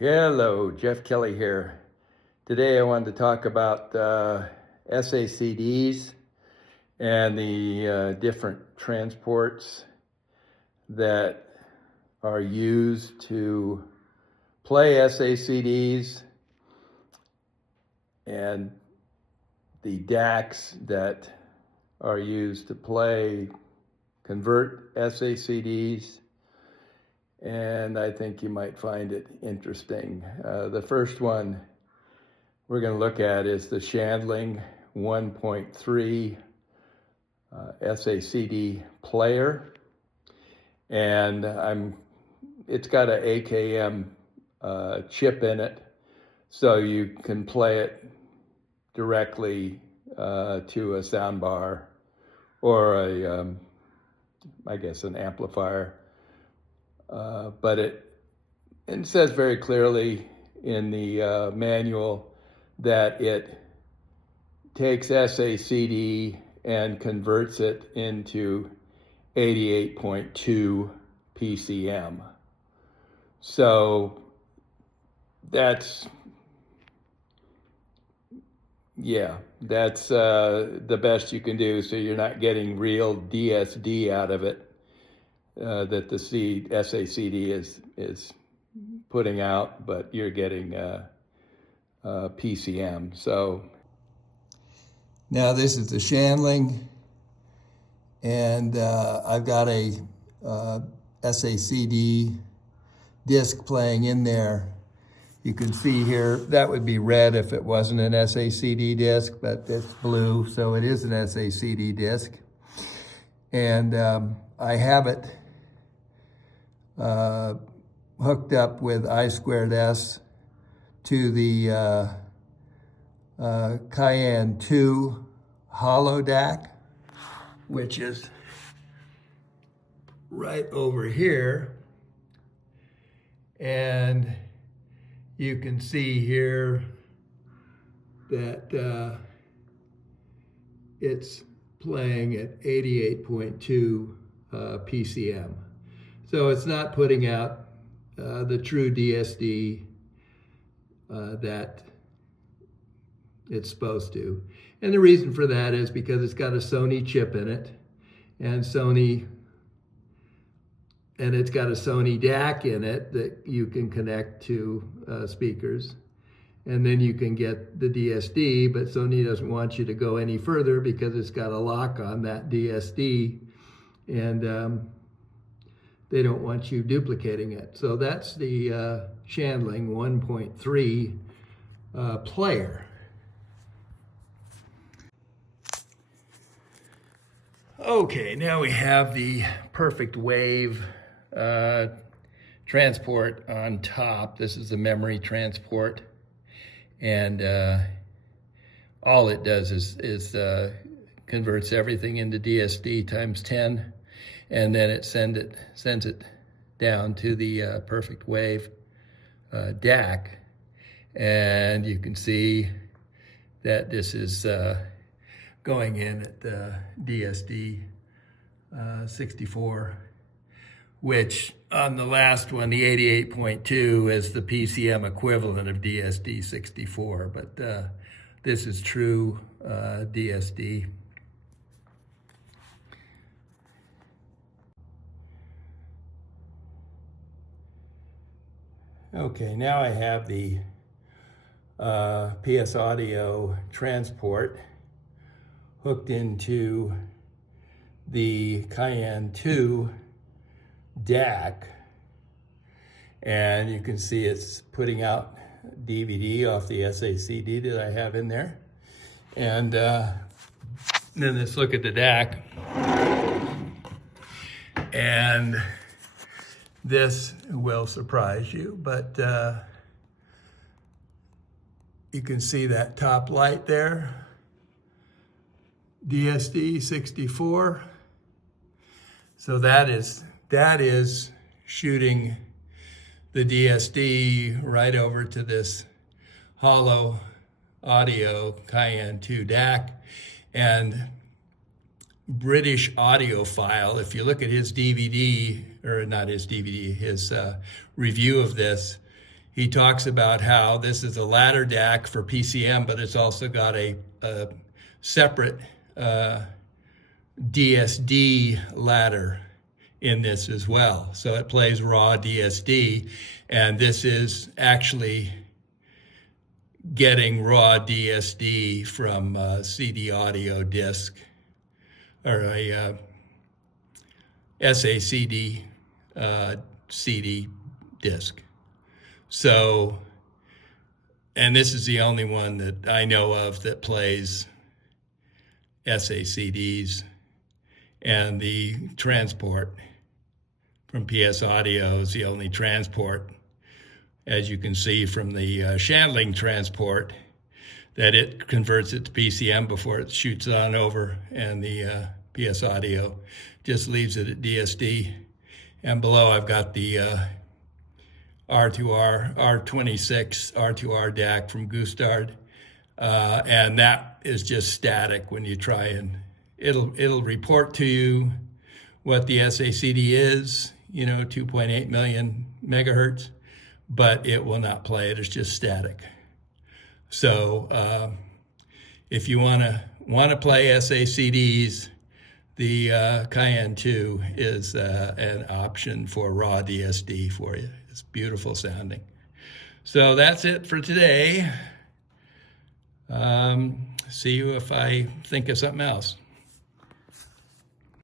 Hello, Jeff Kelly here. Today I wanted to talk about SACDs and the different transports that are used to play SACDs and the DACs that are used to convert SACDs. And I think you might find it interesting. The first one we're going to look at is the Shandling 1.3 SACD player. And it's got an AKM chip in it, so you can play it directly to a soundbar or I guess an amplifier. But it says very clearly in the manual that it takes SACD and converts it into 88.2 PCM. So that's the best you can do, so you're not getting real DSD out of it. That the SACD is putting out, but you're getting PCM. So now this is the Shanling, and I've got a SACD disc playing in there. You can see here, that would be red if it wasn't an SACD disc, but it's blue, so it is an SACD disc. And I have it hooked up with I2S to the Cyan 2 hollow DAC, which is right over here. And you can see here that it's playing at 88.2 PCM. So it's not putting out the true DSD that it's supposed to. And the reason for that is because it's got a Sony chip in it, and it's got a Sony DAC in it that you can connect to speakers. And then you can get the DSD, but Sony doesn't want you to go any further because it's got a lock on that DSD. And they don't want you duplicating it. So that's the Shandling 1.3 player. Okay, now we have the perfect wave transport on top. This is the memory transport. And all it does is converts everything into DSD times 10. And then it sends it down to the perfect wave DAC. And you can see that this is going in at the DSD 64, which on the last one, the 88.2, is the PCM equivalent of DSD 64. But this is true DSD. Okay, now I have the PS Audio transport hooked into the Cyan 2 DAC, and you can see it's putting out DVD off the SACD that I have in there. And then let's look at the DAC. And this will surprise you, but you can see that top light there, DSD 64. So that is shooting the DSD right over to this hollow audio Cyan 2 DAC. And British audiophile, if you look at his DVD, or not his DVD, his review of this, he talks about how this is a ladder DAC for PCM, but it's also got a separate DSD ladder in this as well. So it plays raw DSD, and this is actually getting raw DSD from CD audio disc, or a SACD CD disc. So, and this is the only one that I know of that plays SACD'S, and the transport from PS Audio is the only transport, as you can see from the Shandling transport, that it converts it to PCM before it shoots on over, and the PS Audio just leaves it at DSD. And below I've got the R2R, R26 R2R DAC from Gustard, and that is just static. When you try and it'll report to you what the SACD is, 2.8 million megahertz, but it will not play it. It's just static. So if you want to play SACDs, the Cyan 2 is an option for raw DSD for you. It's beautiful sounding. So that's it for today. See you if I think of something else.